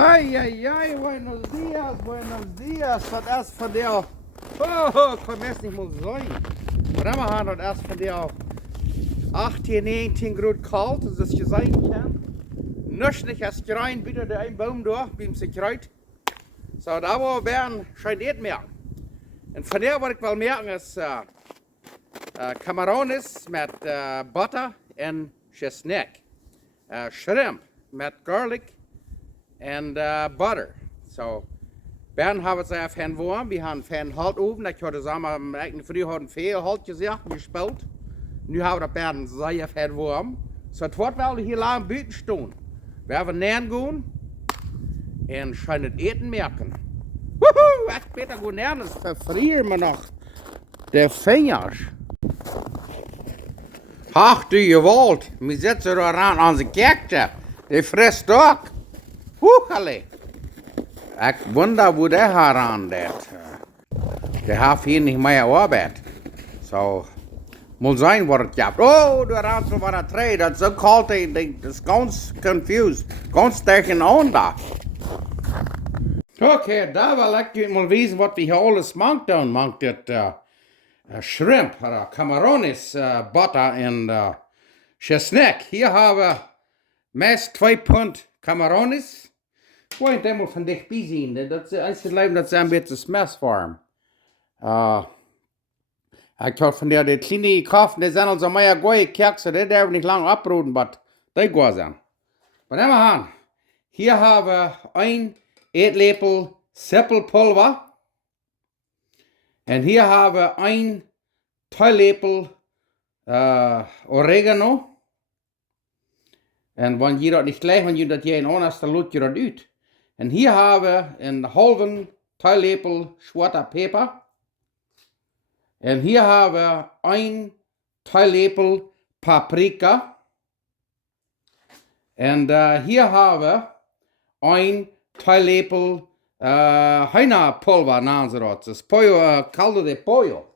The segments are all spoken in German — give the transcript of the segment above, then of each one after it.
Ay, ay, ay, buenos dias, buenos dias. Was erst von der, oh, komm jetzt nicht mal sein. Brammer haben und erst von der 18, 19 Grad kalt, dass es sein kann. Nicht als rein, wieder der ein Baum durch, beim sich kreut. So, da war werden scheint nicht mehr. Und von der, was ich will merken, ist Camarones mit Butter und Chesnick. Shrimp mit Garlic and butter. So, Bern haben sie auf Fan warm, wir haben Fan halt oben, ich hatte zusammen, früher hatten viel halt gesagt, gespielt. Nu haben wir Bern sehr Fan warm. So, es wird wel hier lang buiten stehen. Wir haben nähen gehen und scheinen es eten merken. Wuhu, echt beter gut nähen, das verfrieren wir noch. Der Fingers. Ach du gewollt, wir sitzen da ran an der Kerkte, die frisst doch. Huchale! Ich wonder, wo der heran ist. Der hat hier nicht mehr Arbeit. So, muss sein, was es gibt. Oh, du rannst so der Dreh, das ist so kalt, das ist ganz confused, ganz durcheinander. Okay, da will ich mal wissen, was wir hier alles mangt. Dann mangt das Shrimp, Camarones, Butter und Chesnick. Hier haben wir meist 2 Pfund Camarones. Ich wollte einmal von dich besehen. Das ist einzige Leben, das ist ein bisschen Smessfarm. Ich habe von der die kleine kaufen, die sind also mehr goeie Kekse, die dürfen nicht lange abruhen, aber die gut sind. Aber nehmen wir an. Hier haben wir 1 Esslöffel Seppelpulver. Und hier haben wir 1 Teelöffel Oregano. Und wenn ihr das nicht gleich, wenn ihr das hier in anders, dann lasst ihr das aus. Und hier haben wir einen halben Teelöffel schwarzer Pfeffer. Und hier haben wir 1 Teelöffel Paprika. Und hier haben wir 1 Teelöffel Hühnerpulver, nennen sie das. Das ist Pollo, Caldo de Pollo.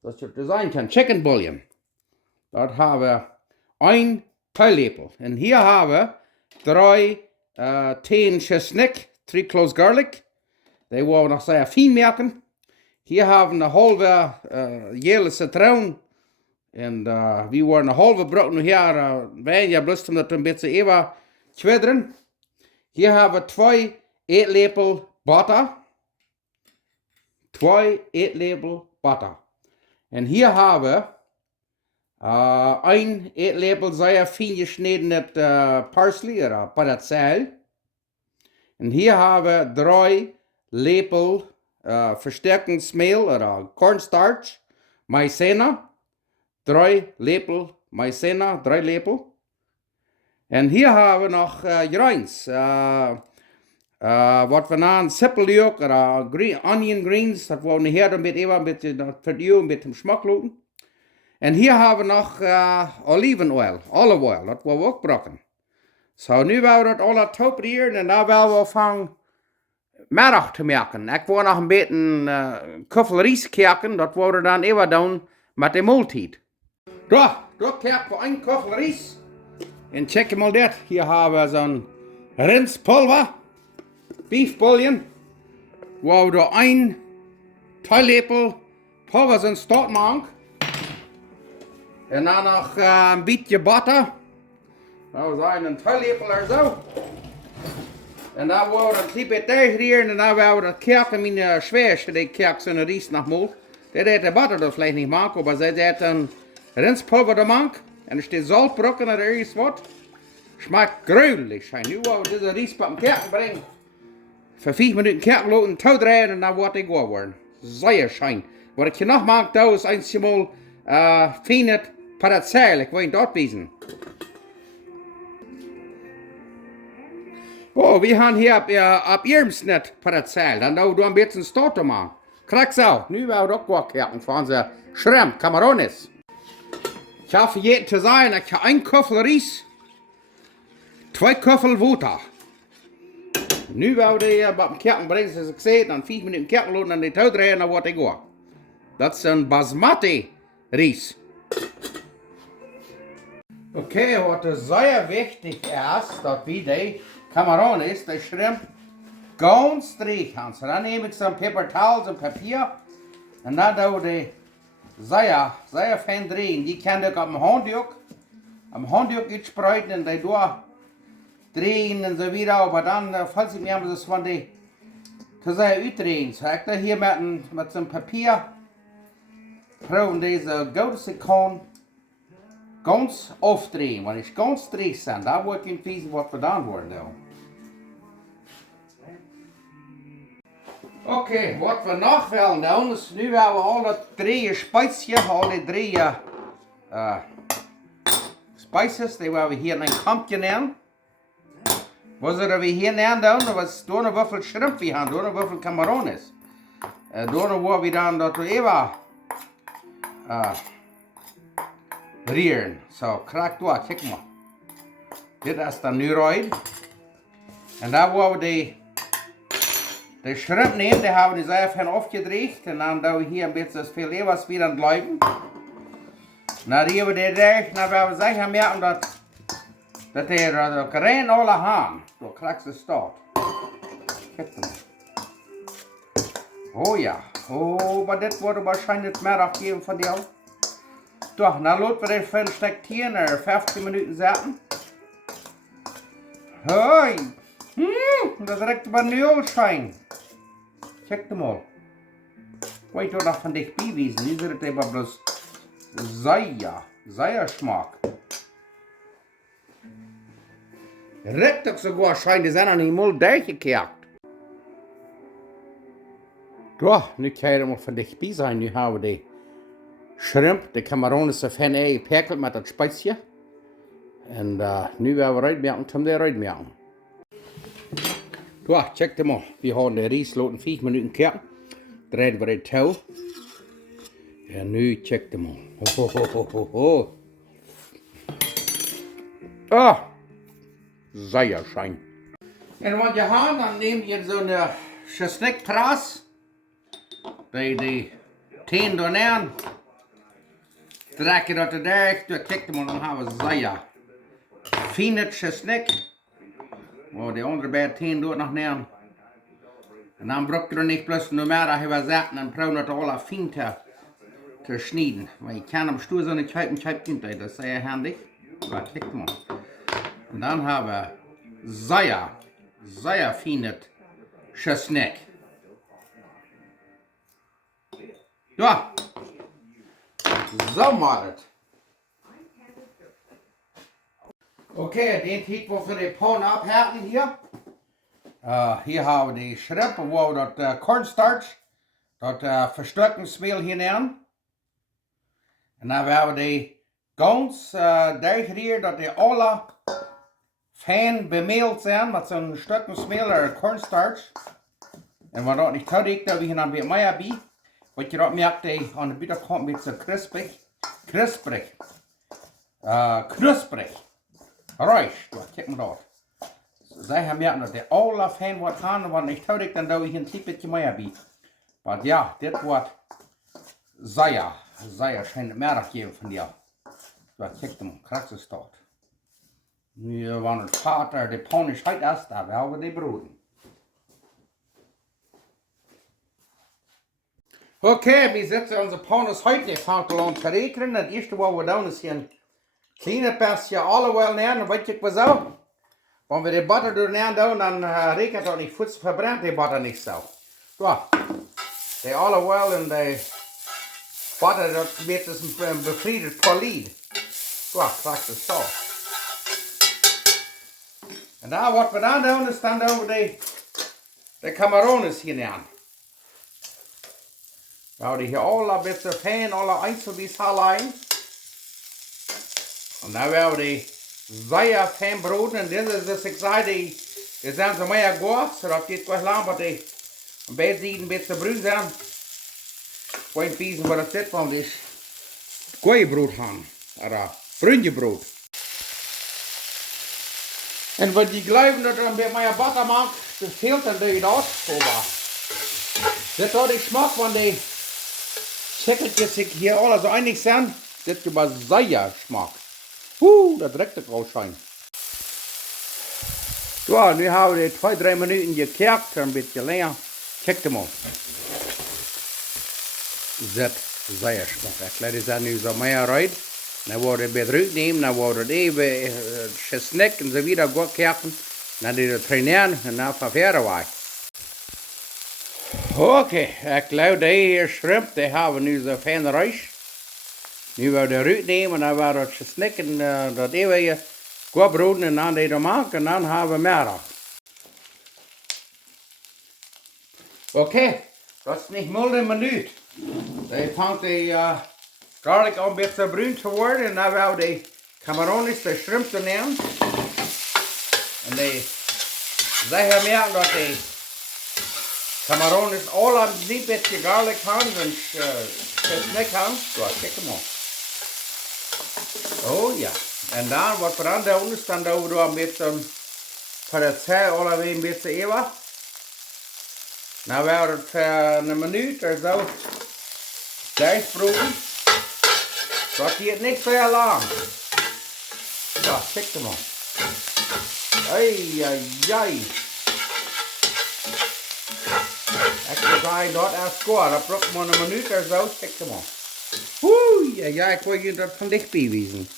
Das ihr sein kann, Chicken Bouillon. Dort haben wir 1 Teelöffel. Und hier haben wir 3 Teen Chesnick, 3 cloves Garlic. Die wollen wir noch sehr fein merken. Hier haben wir eine halbe Jelle Zitronen. Und wir wollen eine halbe Brot noch hier, wenn ja bloß, um das ein bisschen eher schwedern. Hier haben wir 2 Esslöffel Butter. 2 Esslöffel Butter. Und hier haben wir 1 Esslöffel sehr fein geschnittenes Parsley oder Parazell. Und hier haben wir 3 Löffel Verstärkungsmehl oder Cornstarch, Maizena. 3 Löffel Maizena, 3 Löffel. Und hier haben wir noch Greens, was wir nennen Seppeljöck oder Onion Greens, das wollen wir hier damit ein bisschen verdünnen mit dem Geschmack lassen. Und hier haben wir noch Olivenöl, Olive Oil, das wollen wir auch brauchen. So, nu wollen wir das alles toprieren und dann wollen wir fangen, Mittag zu machen. Ich will noch ein bisschen Köffel Reis kochen, das wollen wir dann eben tun mit der Mahlzeit. Da kochen wir 1 Köffel Reis. Und check mal das, hier haben wir so ein Rindspulver, Beef Bouillon, wo wir 1 Teelöffel Pulver sind Stott machen. Und dann noch ein bisschen Butter. Also einen Teelöffel oder so. Und dann wollen wir das lieber durchrühren und dann wollen wir das kochen. Meine Schwester, die kocht so eine Reis nach Mol. Der hat die Butter das vielleicht nicht machen, aber sie hat ein Rindspulver da machen. Und da steht Salzbrocken oder irgendwas. Schmeckt grünlich. Und nu wollen wir diese Reis beim Kochen bringen. Für 5 Minuten kochen lassen, Tau drehen und dann wird die gut werden. Sehr schön. Was ich hier noch mag, da ist einmal feines Parazell. Ich will ihn dort wiesen. Oh, wir haben hier ab ihrem Schnitt Parazell. Dann da du ein bisschen Storte machen. Kriegst auch. Nu werden wir auch gut kochen für unsere Shrimp, Camarones. Ich habe für jeden zu sagen, ich habe 1 Köffel Reis, 2 Köffel Wasser. Nu werden wir beim Kochen bringen, als ich sehe, dann 5 Minuten kochen lassen, dann die Tau drehen, dann wird die gut. Das ist ein Basmati Reis. Okay, was sehr wichtig ist, dass wir die Camarones, die Shrimp, ganz dreig gaan. So dan neem ik zo'n paper towels en papier. En dan doe ik de zeer fijn drehen. Die kan ik op mijn handdoek uitspreiden en die door drehen en zo weer. Maar dan valt het me dus van die te zeer uitdrehen. So ik da hier met zo'n papier probeer deze gouden silikon ganz aufdrehen. Wenn ich ganz dreig bin, da wordt ik wissen, wat gedaan wordt nou. Oké, wat we nog willen doen, is nu hebben we al dat drie spices, al die drie spices, die we hier in een kampje nemen. Wat zullen we hier nemen doen? Dat was door een wuffel shrimp we hebben, door een wuffel camarones. Door een waar we dan dat we even rieren. Zo, krak door, kijk maar. Dit is dan nu eruit. En daar waar we de shrimp nemen, die hebben we zelf heel afgedreigd. En dan doen we hier een beetje veel was weer aan het blijven. Dan hebben we die recht, dan willen we zeggen merken dat er rein alle gaan. Door krijg ze staat. Kijk dan. Oh ja, oh, maar dit wordt waarschijnlijk meer afgeven van jou. Toch, dan laten we dit veel 10 naar 15 minuten zetten. Hoi, dat ruikt maar nu al schijn. Kijk hem al. Weet je dat van dichtbij wezen, nu is het even bloos Seier-Schmack. Ruikt ook sogar schijn, die zijn aan die mol durchgekehrt. Doch, nu kan je maar van dichtbij zijn, nu hebben we die shrimp, de camarones of hen geperkeld met dat spijsje. En nu werden we uitmerken, om die uitmerken. Doch, check hem al. We hebben de rijst laten 5 minuten koken. Draaien we het touw. En nu check hem al. Ho. Ah, zeer schijn. En wat je gaat, dan neem je zo'n chesnikpraat. Die 10 door neer. Draai je dat eruit, dan kijk hem al, dan hebben we zeer fine chesnik. Oh, die andere bij 10 door nog neer. En dan braucht er niet plus nur mehr, dat we zetten en proberen het alle fijn te snijden. Maar je kan hem stoer zo niet kuipen, dat is zeer handig. Maar kijk maar. En dan hebben we zeer fine chesnik. Ja, zo maar het. Oké, den tijd waar we de pan abhärten hier. Hier hebben we de shrimp, waar we dat cornstarch, dat versterkingsmeel hier nemen. En dan hebben we de gans hier, dat die alle fijn bemeeld zijn met zo'n versterkingsmeel of cornstarch. En wat dat niet te dik, dat we hier dan weer meer bij. Wat je dat merkt, aan de buitenkant een beetje knusprig. Ruisch, kijk maar dat. Zij hebben merken dat de alle fijn wordt gaan, en wat niet te dik, dan doe je een klein beetje meer bij. Maar ja, dit wordt zeer schijnt meer geven van jou. Dat kijk maar, krijg ze staat. Nu, wanneer het vater de pan is uit is, dan hebben we die broden. Oké, we zetten onze pannen heute aan te rekenen. Het eerste wat we doen is hier een kleine persje olive neer. En weet je wat zo? Wanneer we de butter door neer doen, dan rekent dat niet goed, verbrandt die butter niet zo. Zo, de olive oil en de butter, dat wordt dus een bevriezerd polied. Zo, krijg je zo. En dan wat we dan doen, is dan doen we de camarones hier neer. Nou, die hier alle een beetje fijn, alle einzeltjes halen. En dan werden we die zeer fijn broden. En dit is dus, ik zei, die zijn zo meer goed, zodat dit gleich lang, maar die een beetje bruin zijn. Gewoon weten wat het zit, want die goeie brood gaan. Of bruinje brood. En wat die geloven dat er een beetje meer butter maakt, dus veel dan doe je dat. Dit had ik smaak van die chickeltjes die hier alle zo einig zijn. Dit is maar zeer smaak. Dat ruikt ook al schijn. Ja, nu hebben we 2-3 minuten gekeken, een beetje länger. Kijk hem op. Zet zeer smak. Ik laat het dan nu zo meer uit. Dan wordt het weer uitnemen, dan wordt het even gesnekt en zo weer goed kijken. Dan die het traineren en dan van verder weg. Oké, ik laat deze shrimp, die hebben we nu zo fijn rijst. Nu wil je eruit nemen, dan wordt het gesnekt en dat even goed broden en dan die maken en dan hebben we meer. Oké, dat is niet meer een minuut. Dan vangt de garlic al een beetje bruin te worden en dan wil de camarones, de shrimp te nemen. En zij hebben merken dat de camarones al een beetje garlic hebben en gesnekt hebben. Zo, kijk hem op. Oh ja, en dan wat we dan doen is dan doen we een beetje voor het zij al een beetje even. Nou wordt het een minuut of zo dijsbroeden. Dat duurt niet veel lang. Ja, kijk hem op. Ai, ai, ai. Ik wil zeggen dat is goed. Dat braucht maar een minuut of zo. Kijk hem op. Oei, ja, ik wil je dat van dichtbij wijzen.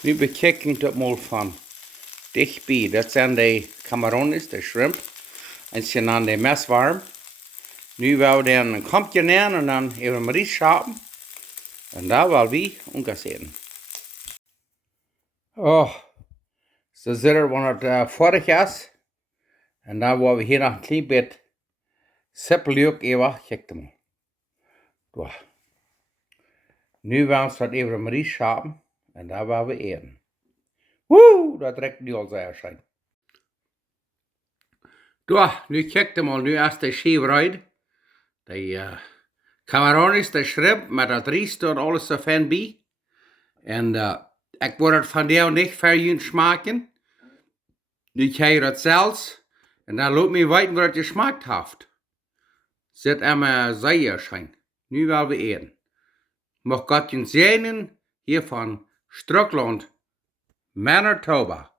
Nu bekijken we dat mal van dichtbij. Dat zijn de camarones, de shrimp. En ze zijn dan de mes warm. Nu wil we dan een kampje nemen en dan even maar iets schapen. En daar wil we omgezeten. Oh, zo zit er wanneer het vorig is. En dan willen we hier nog een klein beetje seppeljuk even. Kijk hem. Nu willen we dat even maar iets schapen. En daar willen we eten. Woe, dat trekt nu al zeer schijn. Nu kijk hem al, nu is de scheef eruit. De camarones, de shrimp, met dat rijst en alles zo fijn bij. En ik wil het van jou niet verjunt smaken. Nu krijg je dat zelfs. En dan laat me weten wat je smaakt heeft. Zet hem zeer schijn. Nu willen we eten. Mag God je zegenen hier van Struckland, Manitoba.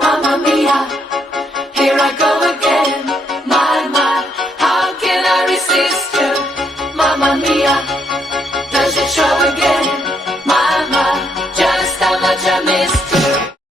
Mamma mia, here I go